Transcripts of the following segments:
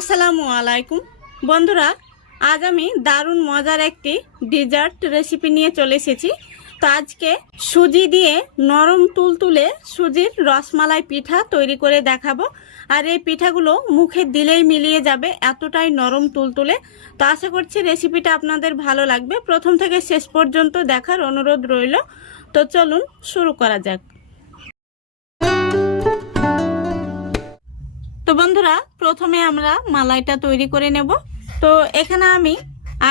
আসসালামু আলাইকুম বন্ধুরা, আজ আমি দারুণ মজার একটি ডেজার্ট রেসিপি নিয়ে চলে এসেছি। তো আজকে সুজি দিয়ে নরম তুলতুলে সুজির রসমালাই পিঠা তৈরি করে দেখাবো। আর এই পিঠাগুলো মুখে দিলেই মিলিয়ে যাবে, এতটাই নরম তুলতুলে। তো আশা করছি রেসিপিটা আপনাদের ভালো লাগবে। প্রথম থেকে শেষ পর্যন্ত দেখার অনুরোধ রইল। তো চলুন শুরু করা যাক। তো বন্ধুরা, প্রথমে আমরা মালাইটা তৈরি করে নেব। তো এখানে আমি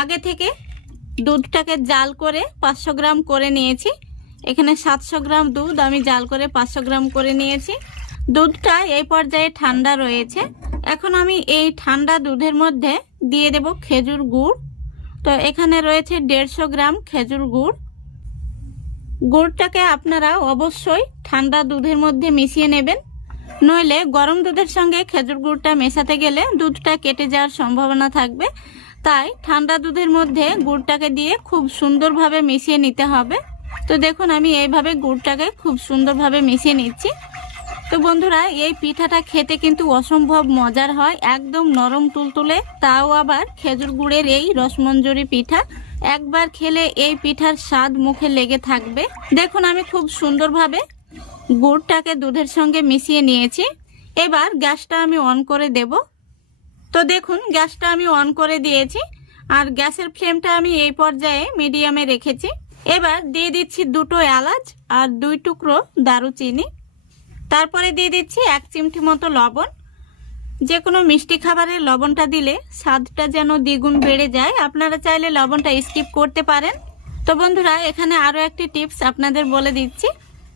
আগে থেকে দুধটাকে জাল করে 500 গ্রাম করে নিয়েছি। এখানে 700 গ্রাম দুধ আমি জাল করে 500 গ্রাম করে নিয়েছি। দুধটা এই পর্যায়ে ঠান্ডা রয়েছে। এখন আমি এই ঠান্ডা দুধের মধ্যে দিয়ে দেব খেজুর গুড়। তো এখানে রয়েছে 150 গ্রাম খেজুর গুড়। গুড়টাকে আপনারা অবশ্যই ঠান্ডা দুধের মধ্যে মিশিয়ে নেবেন, নইলে গরম দুধের সঙ্গে খেজুর গুড়টা মেশাতে গেলে দুধটা কেটে যাওয়ার সম্ভাবনা থাকবে। তাই ঠান্ডা দুধের মধ্যে গুড়টাকে দিয়ে খুব সুন্দরভাবে মিশিয়ে নিতে হবে। তো দেখুন আমি এইভাবে গুড়টাকে খুব সুন্দরভাবে মিশিয়ে নিচ্ছি। তো বন্ধুরা, এই পিঠাটা খেতে কিন্তু অসম্ভব মজার হয়, একদম নরম তুলতুলে, তাও আবার খেজুর গুড়ের এই রসমঞ্জরি পিঠা। একবার খেলে এই পিঠার স্বাদ মুখে লেগে থাকবে। দেখুন আমি খুব সুন্দরভাবে গুড়টাকে দুধের সঙ্গে মিশিয়ে নিয়েছি। এবার গ্যাসটা আমি অন করে দেব। তো দেখুন গ্যাসটা আমি অন করে দিয়েছি, আর গ্যাসের ফ্লেমটা আমি এই পর্যায়ে মিডিয়ামে রেখেছি। এবার দিয়ে দিচ্ছি 2টো এলাচ আর 2 টুকরো দারুচিনি। তারপরে দিয়ে দিচ্ছি 1 চিমটি মতো লবণ। যে কোনো মিষ্টি খাবারে লবণটা দিলে স্বাদটা যেন দ্বিগুণ বেড়ে যায়। আপনারা চাইলে লবণটা স্কিপ করতে পারেন। তো বন্ধুরা, এখানে আরও একটি টিপস আপনাদের বলে দিচ্ছি।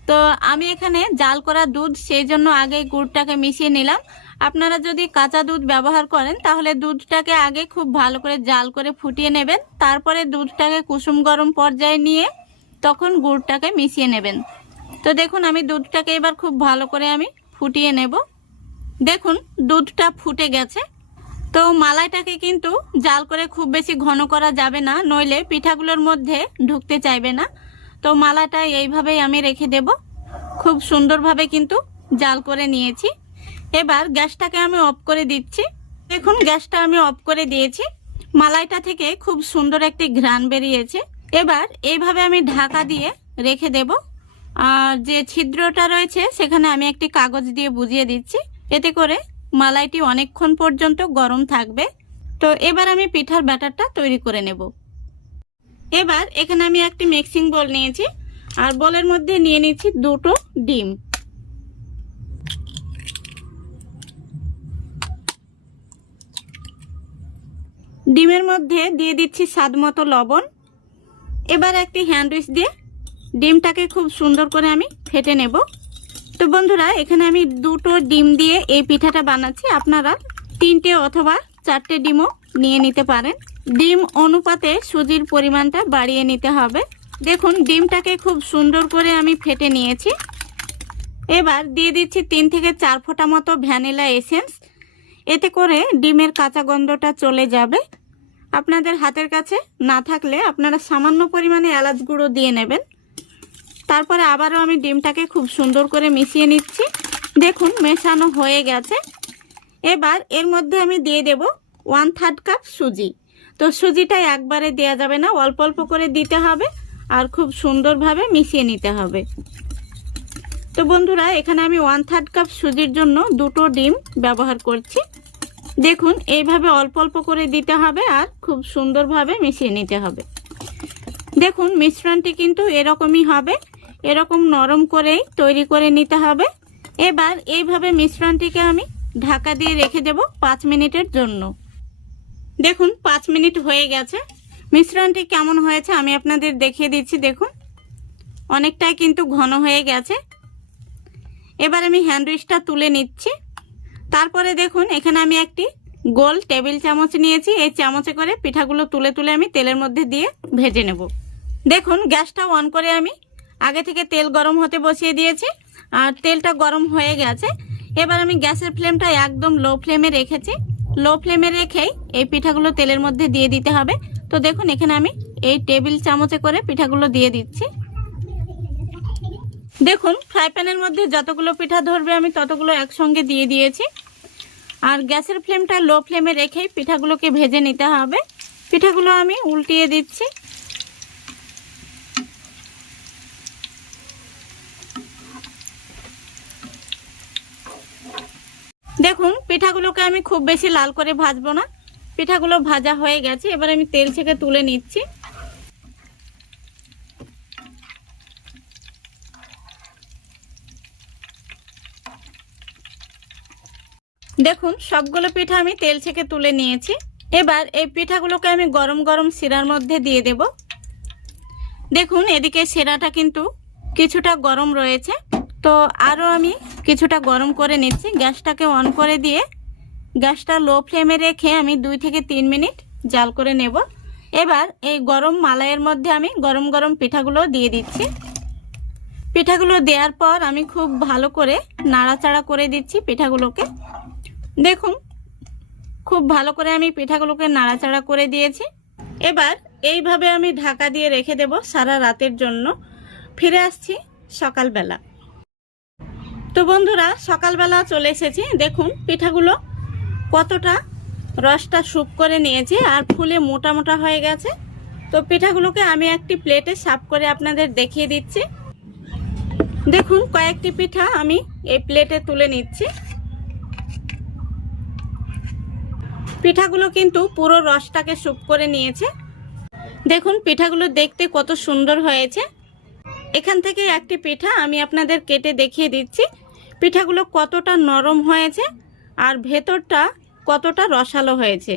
তো আমি এখানে জাল করা দুধ, সেই জন্য আগে গুড়টাকে মিশিয়ে নিলাম। আপনারা যদি কাঁচা দুধ ব্যবহার করেন তাহলে দুধটাকে আগে খুব ভালো করে জাল করে ফুটিয়ে নেবেন, তারপরে দুধটাকে কুসুম গরম পর্যায়ে নিয়ে তখন গুড়টাকে মিশিয়ে নেবেন। তো দেখুন আমি দুধটাকে এবার খুব ভালো করে আমি ফুটিয়ে নেব। দেখুন দুধটা ফুটে গেছে। তো মালাইটাকে কিন্তু জাল করে খুব বেশি ঘন করা যাবে না, নইলে পিঠাগুলোর মধ্যে ঢুকতে চাইবে না। তো মালাটা এইভাবেই আমি রেখে দেব। খুব সুন্দরভাবে কিন্তু জাল করে নিয়েছি। এবার গ্যাসটাকে আমি অফ করে দিচ্ছি। দেখুন গ্যাসটা আমি অফ করে দিয়েছি। মালাইটা থেকে খুব সুন্দর একটি ঘ্রাণ বেরিয়েছে। এবার এইভাবে আমি ঢাকা দিয়ে রেখে দেব। আর যে ছিদ্রটা রয়েছে সেখানে আমি একটি কাগজ দিয়ে বুঝিয়ে দিচ্ছি, এতে করে মালাইটি অনেকক্ষণ পর্যন্ত গরম থাকবে। তো এবার আমি পিঠার ব্যাটারটা তৈরি করে নেব। এবার এখানে আমি একটি মিক্সিং বোল নিয়েছি, আর বোলের মধ্যে নিয়ে নিচ্ছি 2টো ডিম। ডিমের মধ্যে দিয়ে দিচ্ছি স্বাদ মতো লবণ। এবার একটি হ্যান্ড উইচ দিয়ে ডিমটাকে খুব সুন্দর করে আমি ফেটে নেব। তো বন্ধুরা, এখানে আমি 2টো ডিম দিয়ে এই পিঠাটা বানাচ্ছি। আপনারা 3টে অথবা 4টে ডিমও নিয়ে নিতে পারেন। ডিম অনুপাতে সুজির পরিমাণটা বাড়িয়ে নিতে হবে। দেখুন ডিমটাকে খুব সুন্দর করে আমি ফেটে নিয়েছি। এবার দিয়ে দিচ্ছি 3 থেকে 4 ফোঁটা মতো ভ্যানিলা এসেন্স। এতে করে ডিমের কাঁচা গন্ধটা চলে যাবে। আপনাদের হাতের কাছে না থাকলে আপনারা সামান্য পরিমাণে এলাচ গুঁড়ো দিয়ে নেবেন। তারপরে আবারও আমি ডিমটাকে খুব সুন্দর করে মিশিয়ে নিচ্ছি। দেখুন মেশানো হয়ে গেছে। এবার এর মধ্যে আমি দিয়ে দেব 1/3 কাপ সুজি। তো সুজিটা একবারে দেয়া যাবে না, অল্প অল্প করে দিতে হবে, আর খুব সুন্দরভাবে মিশিয়ে নিতে হবে। তো বন্ধুরা, এখানে আমি 1/3 কাপ সুজির জন্য 2টো ডিম ব্যবহার করছি। দেখুন এইভাবে অল্প অল্প করে দিতে হবে, আর খুব সুন্দরভাবে মিশিয়ে নিতে হবে। দেখুন মিশ্রণটি কিন্তু এরকমই হবে, এরকম নরম করেই তৈরি করে নিতে হবে। এবার এইভাবে মিশ্রণটিকে আমি ঢাকা দিয়ে রেখে দেব 5 মিনিটের জন্য। দেখুন 5 মিনিট হয়ে গেছে। মিশ্রণটি কেমন হয়েছে আমি আপনাদের দেখিয়ে দিচ্ছি। দেখুন অনেকটাই কিন্তু ঘন হয়ে গেছে। এবার আমি হ্যান্ড উইচটা তুলে নিচ্ছি। তারপরে দেখুন এখানে আমি একটি গোল টেবিল চামচ নিয়েছি। এই চামচে করে পিঠাগুলো তুলে তুলে আমি তেলের মধ্যে দিয়ে ভেজে নেব। দেখুন গ্যাসটা অন করে আমি আগে থেকে তেল গরম হতে বসিয়ে দিয়েছি, আর তেলটা গরম হয়ে গেছে। এবার আমি গ্যাসের ফ্লেমটা একদম লো ফ্লেমে রেখেছি। লো ফ্লেমে রেখেই এই পিঠাগুলো তেলের মধ্যে দিয়ে দিতে হবে। তো দেখুন এখানে আমি এই টেবিল চামচে করে পিঠাগুলো দিয়ে দিচ্ছি। দেখুন ফ্রাই প্যানের মধ্যে যতগুলো পিঠা ধরবে আমি ততগুলো একসঙ্গে দিয়ে দিয়েছি। আর গ্যাসের ফ্লেমটা লো ফ্লেমে রেখেই পিঠাগুলোকে ভেজে নিতে হবে। পিঠাগুলো আমি উল্টিয়ে দিচ্ছি। দেখুন পিঠাগুলোকে আমি খুব বেশি লাল করে ভাজবো না, পিঠাগুলো ভাজা হয়ে গেছে। এবার আমি তেল থেকে তুলে নিচ্ছি। দেখুন সবগুলো পিঠা আমি তেল থেকে তুলে নিয়েছি। এবার এই পিঠাগুলোকে আমি গরম গরম শিরার মধ্যে দিয়ে দেব। দেখুন এদিকে শিরাটা কিন্তু কিছুটা গরম রয়েছে, তো আরও আমি কিছুটা গরম করে নিচ্ছি। গ্যাসটাকে অন করে দিয়ে গ্যাসটা লো ফ্লেমে রেখে আমি 2 থেকে 3 মিনিট জাল করে নেব। এবার এই গরম মালাইয়ের মধ্যে আমি গরম গরম পিঠাগুলো দিয়ে দিচ্ছি। পিঠাগুলো দেওয়ার পর আমি খুব ভালো করে নাড়াচাড়া করে দিচ্ছি পিঠাগুলোকে। দেখুন খুব ভালো করে আমি পিঠাগুলোকে নাড়াচাড়া করে দিয়েছি। এবার এইভাবে আমি ঢাকা দিয়ে রেখে দেব সারা রাতের জন্য। ফিরে আসছি সকালবেলা। তো বন্ধুরা সকালবেলা চলে এসেছি। দেখুন পিঠাগুলো কতটা রসটা শুক করে নিয়েছে আর ফুলে মোটা মোটা হয়ে গেছে। তো পিঠাগুলোকে আমি একটি প্লেটে সার্ভ করে আপনাদের দেখিয়ে দিচ্ছি। দেখুন কয়েকটি পিঠা আমি এই প্লেটে তুলে নিচ্ছি। পিঠাগুলো কিন্তু পুরো রসটাকে শুক করে নিয়েছে। দেখুন পিঠাগুলো দেখতে কত সুন্দর হয়েছে। এখান থেকে একটি পিঠা আমি আপনাদের কেটে দেখিয়ে দিচ্ছি। পিঠাগুলো কতটা নরম হয়েছে আর ভেতরটা কতটা রসালো হয়েছে।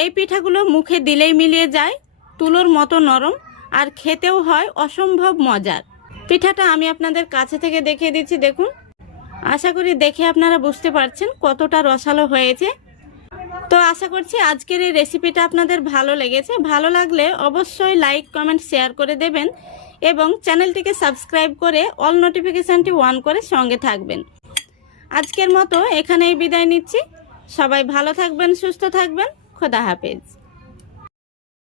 এই পিঠাগুলো মুখে দিলেই মিলিয়ে যায়, তুলোর মতো নরম আর খেতেও হয় অসম্ভব মজার। পিঠাটা আমি আপনাদের কাছে থেকে দেখিয়ে দিচ্ছি। দেখুন আশা করি দেখে আপনারা বুঝতে পারছেন কতটা রসালো হয়েছে। তো আশা করছি আজকের এই রেসিপিটা আপনাদের ভালো লেগেছে। ভালো লাগলে অবশ্যই লাইক কমেন্ট শেয়ার করে দেবেন এবং চ্যানেলটিকে সাবস্ক্রাইব করে অল নোটিফিকেশানটি অন করে সঙ্গে থাকবেন। আজকের মতো এখানেই বিদায় নিচ্ছি। সবাই ভালো থাকবেন, সুস্থ থাকবেন। খোদা হাফেজ।